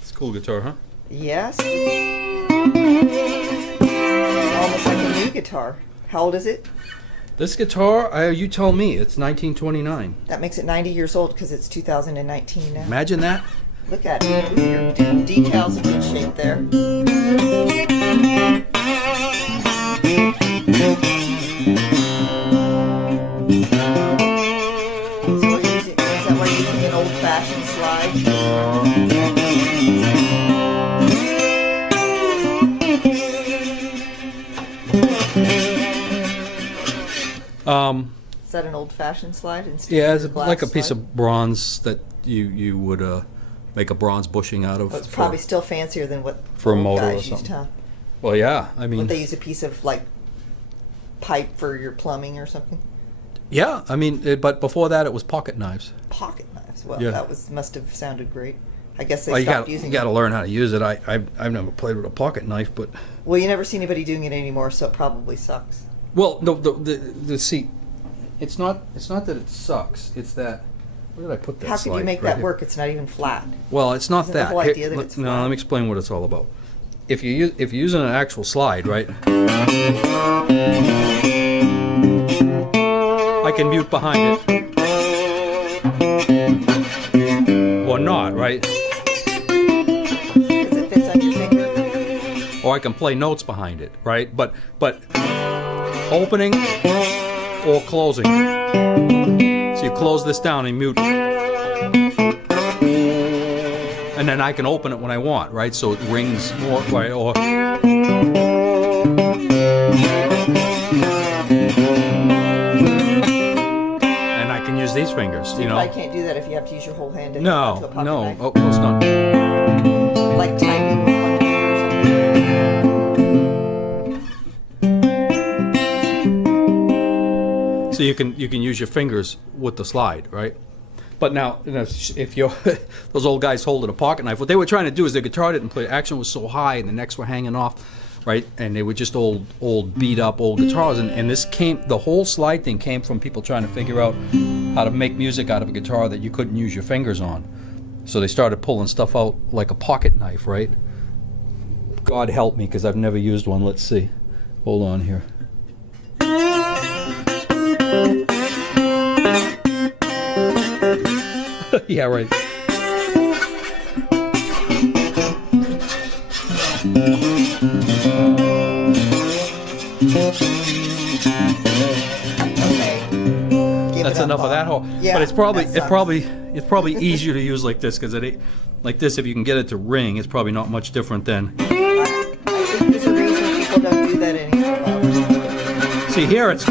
It's a cool guitar, huh? Yes. Almost like a new guitar. How old is it? This guitar, you tell me, it's 1929. That makes it 90 years old because it's 2019 now. Imagine that. Look at it. Your decals in good shape there. So is that why you're using an old-fashioned slide? Is that an old-fashioned slide? Yeah, it's like a piece of bronze that you would make a bronze bushing out of. Well, it's probably still fancier than what for a motor guys or something. Used, huh? Well, yeah, I mean, would they use a piece of like pipe for your plumbing or something? Yeah, I mean, but before that, it was pocket knives. Pocket knives. Well, yeah. That must have sounded great. I guess they stopped using it. You got to learn how to use it. I've never played with a pocket knife, but well, you never see anybody doing it anymore, so it probably sucks. Well, no, the see, it's not that it sucks. It's that where did I put that? How could you make that work? It's not even flat. Well, it's not Isn't that. The whole idea that it's flat? No, let me explain what it's all about. If you're using an actual slide, right? I can mute behind it, or not, right? Because it fits on your finger. Or I can play notes behind it, right? But opening or closing. So you close this down and mute, and then I can open it when I want, right? So it rings more, right? Or and I can use these fingers, so you know. I can't do that if you have to use your whole hand. To No, to a pocket no, knife. oh, it's not. Like typing with one finger or something. So you can use your fingers with the slide, right? But now, if you're those old guys holding a pocket knife, what they were trying to do is the guitar didn't play. Action was so high, and the necks were hanging off, right? And they were just old beat up old guitars. And this the whole slide thing came from people trying to figure out how to make music out of a guitar that you couldn't use your fingers on. So they started pulling stuff out like a pocket knife, right? God help me, because I've never used one. Let's see. Hold on here. Yeah, right. That's enough of that whole. Yeah, but it's probably easier to use like this, because like this, if you can get it to ring, it's probably not much different than. I think there's a reason people don't do that anymore. See here, it's.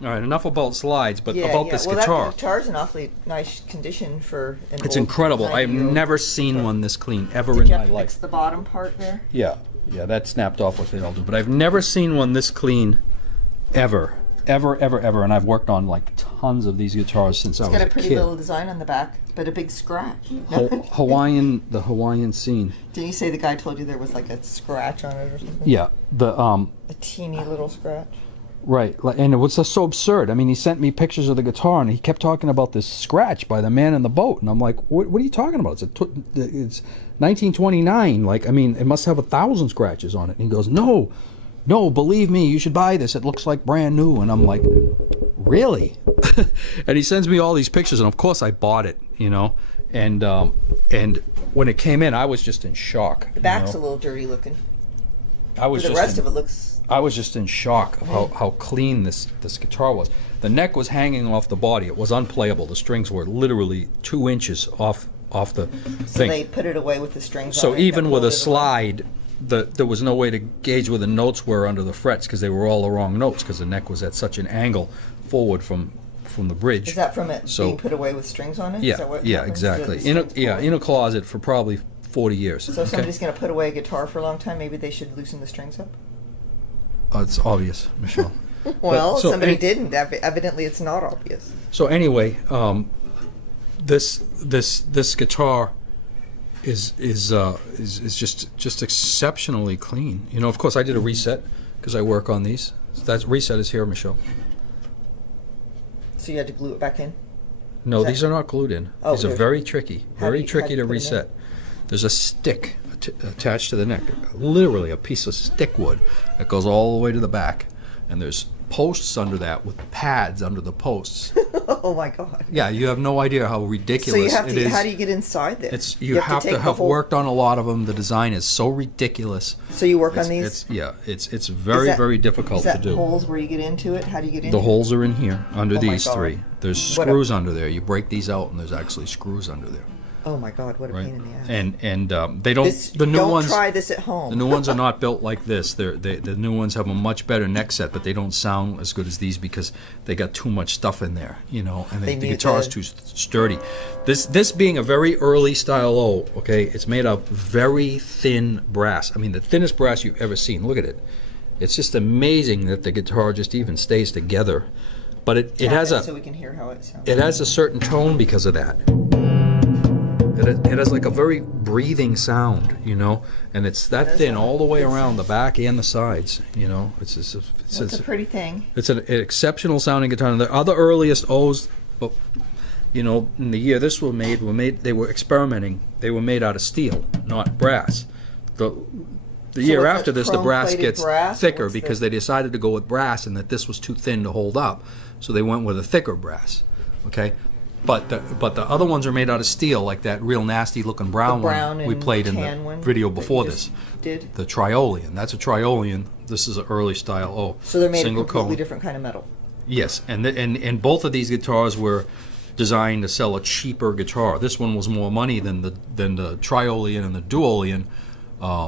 All right, enough about slides, but about this guitar. That guitar's in awfully nice condition for an It's old incredible. I've never seen one this clean ever in my life. Fix the bottom part there? Yeah, that snapped off what they all do. But I've never seen one this clean ever. And I've worked on like tons of these guitars since I was a kid. It's got a pretty little design on the back, but a big scratch. The Hawaiian scene. Didn't you say the guy told you there was like a scratch on it or something? Yeah, a teeny little scratch. Right, and it was just so absurd. I mean, he sent me pictures of the guitar, and he kept talking about this scratch by the man in the boat, and I'm like, what are you talking about? It's 1929. Like, I mean, it must have 1,000 scratches on it. And he goes, no, believe me, you should buy this. It looks like brand new. And I'm like, really? And he sends me all these pictures, and of course I bought it, you know. And when it came in, I was just in shock. The back's a little dirty looking. The rest of it looks. I was just in shock of how clean this guitar was. The neck was hanging off the body. It was unplayable. The strings were literally 2 inches off the thing. So they put it away with the strings on it. So even with a slide, there was no way to gauge where the notes were under the frets, because they were all the wrong notes, because the neck was at such an angle forward from the bridge. Is that from it being put away with strings on it? Yeah, Is that what exactly. In a closet for probably 40 years. So if somebody's going to put away a guitar for a long time, maybe they should loosen the strings up? It's obvious, Michelle. Well, somebody didn't. Evidently, it's not obvious. So anyway, this guitar is just exceptionally clean. You know, of course, I did a reset because I work on these. That reset is here, Michelle. So you had to glue it back in? No, Is that- these are not glued in. Oh, These are they're- very tricky. How do Very you- how tricky do to you put 'em in? reset. There's a stick attached to the neck. Literally a piece of stick wood that goes all the way to the back. And there's posts under that with pads under the posts. Oh my God. Yeah, you have no idea how So ridiculous you have it to, is. how do you get inside there? You have to take the have whole- worked on a lot of them. The design is so ridiculous. So you work It's, on these? it's very, Is that- very difficult Is that to do. holes where you get into it? How do you get into The it? holes are in here, under Oh my these God. three. There's What a- screws under there. You break these out, and there's actually screws under there. Oh my God, what a Right? pain in the ass. And they don't. This, the new don't ones. try this at home. The new ones are not built like this. The new ones have a much better neck set, but they don't sound as good as these because they got too much stuff in there, you know, and They the need guitar is the- too sturdy. This being a very early style O, okay, it's made of very thin brass. I mean, the thinnest brass you've ever seen. Look at it. It's just amazing that the guitar just even stays together. But it Tap has it a so we can hear how it sounds. it has a certain tone because of that. It has like a very breathing sound, you know, and it's that That's thin a- all the way it's- around the back and the sides, you know. It's It's a pretty thing. it's an exceptional sounding guitar. And the other earliest O's, but, you know, in the year this were made, they were experimenting. They were made out of steel, not brass. The year what's after that, this, the brass chrome-plated gets brass? thicker What's because the- they decided to go with brass and that this was too thin to hold up, so they went with a thicker brass. Okay. But the other ones are made out of steel, like that real nasty looking brown, brown one we and played in tan the one video that you before just this. did? The Triolean. That's a Triolean. This is an early style O. So they're made of Single completely cone. different kind of metal. Yes, and both of these guitars were designed to sell a cheaper guitar. This one was more money than the Triolean and the Duolean.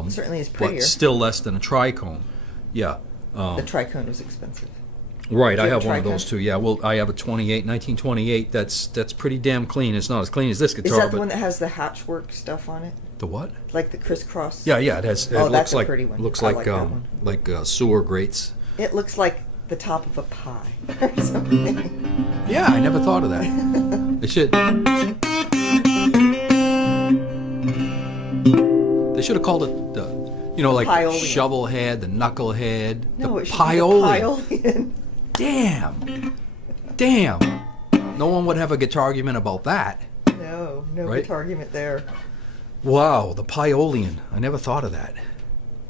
It certainly is prettier. But still less than a tricone. Yeah. The tricone was expensive. Right, Do I you have have a one of those tricone? too. Yeah, well, I have a 1928. That's pretty damn clean. It's not as clean as this Is guitar, that the but one that has the hatchwork stuff on it? the what? Like the crisscross? Yeah, it has. It Oh, looks that's a like pretty one. looks I like like that one. sewer grates. It looks like the top of a pie or something. Yeah, I never thought of that. They should. They should have called it the, you know, like Piolean. shovel head, the knuckle head, No, the it should be the Piolean. Piolean. Damn. No one would have a guitar argument about that. No Right? good argument there. Wow, the Piolean. I never thought of that.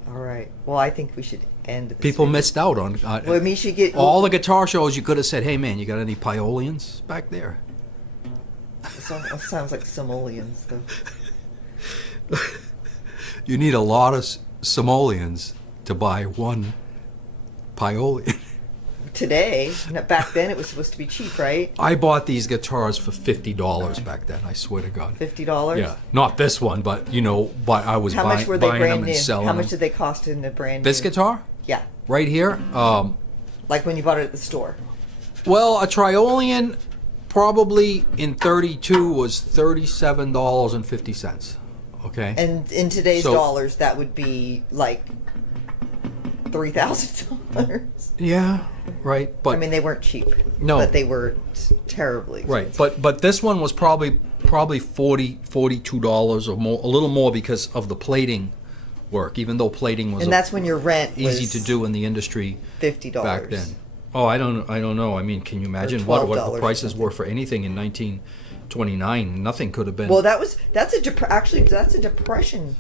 All right. Well, I think we should end this. People video. missed out on Well, we should get all the guitar shows. You could have said, "Hey, man, you got any Pioleans back there?" It sounds like simoleons, though. You need a lot of simoleons to buy one Piolean. Today, back then, it was supposed to be cheap, right? I bought these guitars for $50 back then. I swear to God. $50. Yeah, not this one, but you know, but I was How buying, much were they buying them brand and new? selling How much them. did they cost in the brand This new? guitar Yeah, right here. like when you bought it at the store. Well, a Triolean probably in '32 was $37.50. Okay. And in today's So- dollars, that would be like $3,000. Yeah, right. But I mean, they weren't cheap. No. But they were terribly expensive. right, but this one was probably $42 or more, a little more because of the plating work. Even though plating was And that's when your rent was easy to do in the industry $50 back then. Oh, I don't know. I mean, can you imagine what $12 the or prices something. were for anything in 1929? Nothing could have been. Well, that's a depression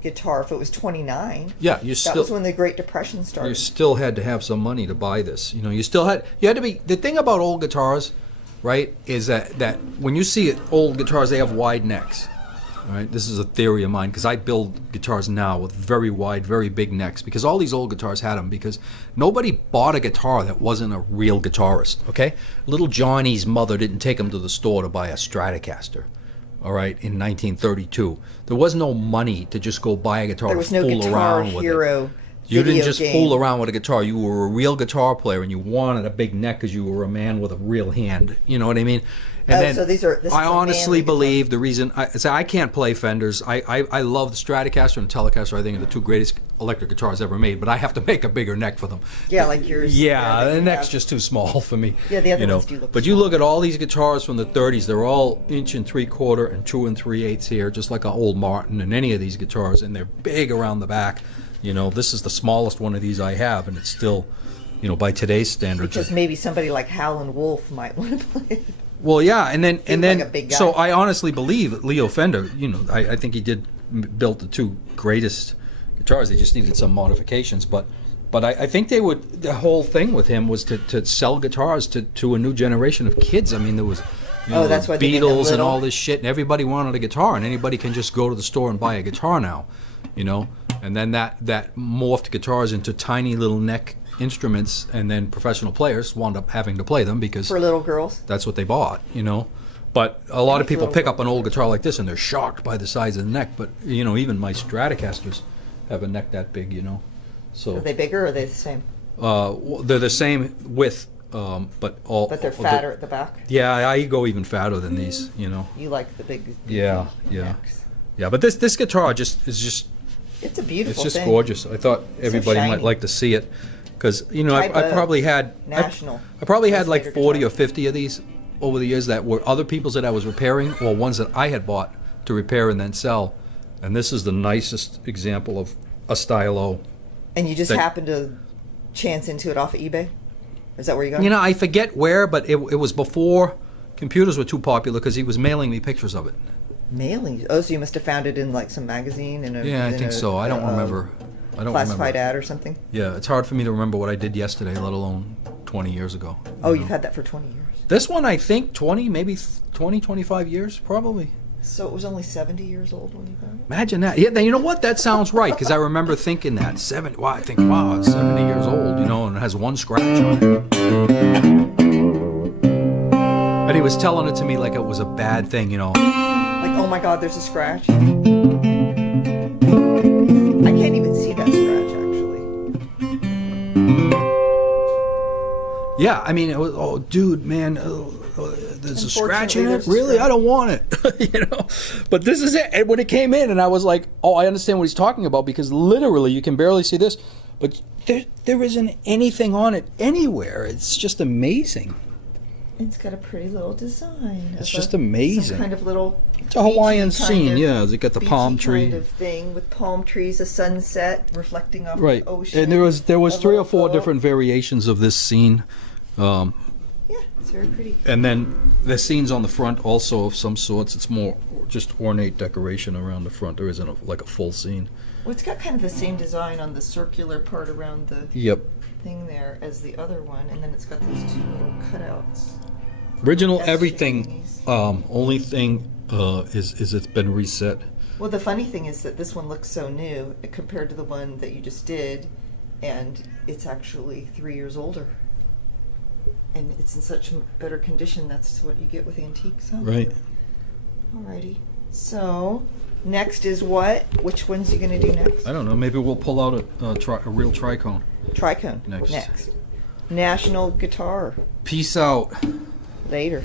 guitar. If it was 29, yeah, you that still was when the Great Depression you started. still had to have some money to buy this. You know, you had to be. The thing about old guitars, right, is that when you see it, old guitars, they have wide necks. All right, this is a theory of mine because I build guitars now with very wide, very big necks because all these old guitars had them because nobody bought a guitar that wasn't a real guitarist. Okay, little Johnny's mother didn't take him to the store to buy a Stratocaster. All right, in 1932, there was no money to just go buy a guitar There to was no fool Guitar around with Hero. it. You didn't video just game. fool around with a guitar. You were a real guitar player, and you wanted a big neck because you were a man with a real hand. You know what I mean? And Oh, so this is I a honestly manly guitar. believe the reason I can't play Fenders. I love the Stratocaster and the Telecaster. I think are the two greatest electric guitars ever made. But I have to make a bigger neck for them. Yeah, like yours. Yeah, that the you neck's have. just too small for me. Yeah, the other you know. ones do look But you look at all these guitars from the 30s, they're all 1 3/4 and 2 3/8 here, just like an old Martin and any of these guitars, and they're big around the back. You know, this is the smallest one of these I have, and it's still you know, by today's standards. Because maybe somebody like Howlin' Wolf might want to play it. Well, yeah, and then like a big guy. so I honestly believe Leo Fender. You know, I think he did built the two greatest guitars. They just needed some modifications, but I think they would. The whole thing with him was to sell guitars to a new generation of kids. I mean, there was. You know, that's why they made them Beatles and little. all this shit, and everybody wanted a guitar, and anybody can just go to the store and buy a guitar now, you know. And then that morphed guitars into tiny little neck instruments, and then professional players wound up having to play them because For little girls. that's what they bought, you know. But a lot of Maybe people little pick up an old guitar like this, and they're shocked by the size of the neck. But you know, even my Stratocasters have a neck that big, you know. So Are they bigger or are they the same? they're the same width. But But they're fatter at the back? Yeah, I go even fatter than these, you know. You like the big Yeah, yeah, necks. yeah. But this guitar is just It's a beautiful it's just thing. gorgeous. I thought everybody might shiny. like to see it because you know Type I of probably had national I probably had like Resonator 40 guitar. or 50 of these over the years that were other people's that I was repairing or ones that I had bought to repair and then sell. And this is the nicest example of a stylo. And you just that- happened to chance into it off of eBay? Is that where you got You it? know, I forget where, but it was before computers were too popular because he was mailing me pictures of it. Mailing? Oh, so you must have found it in like some magazine? Yeah, I think so. I don't remember. I don't Classified remember. ad or something? Yeah, it's hard for me to remember what I did yesterday, let alone 20 years ago. Oh, you you've know. had that for 20 years. This one, I think 20, maybe 20, 25 years, probably. So it was only 70 years old when you got it? Imagine that. Yeah, you know what? That sounds right because I remember thinking that 70. Wow, I think wow, it's 70 years old, you know, and it has one scratch on it. And he was telling it to me like it was a bad thing, you know. Like, oh my God, there's a scratch. I can't even see that scratch, actually. Yeah, I mean, it was, oh, dude, man, there's a scratch in Unfortunately, it. there's a Really, scratch. I don't want it, you know. But this is it. And when it came in, and I was like, oh, I understand what he's talking about because literally you can barely see this, but there isn't anything on it anywhere. It's just amazing. It's got a pretty little design. It's of just some amazing. kind of little. It's a Hawaiian beachy kind scene, of- yeah. They got the beachy palm tree, kind of thing with palm trees, a sunset reflecting off right? the ocean. And there was a 3 or 4 little- different variations of this scene. Yeah, it's very pretty. And then the scenes on the front also of some sorts. It's more just ornate decoration around the front. There isn't like a full scene. Well, it's got kind of the same design on the circular part around the Yep. thing there as the other one, and then it's got those two little cutouts. Original That's everything. Japanese. Only thing is it's been reset. Well, the funny thing is that this one looks so new compared to the one that you just did, and it's actually 3 years older. And it's in such better condition. That's what you get with antiques, huh? Right. Alrighty. So, next is what? Which one's you going to do next? I don't know. Maybe we'll pull out a real tricone. Tricone. Next. National Guitar. Peace out. Later.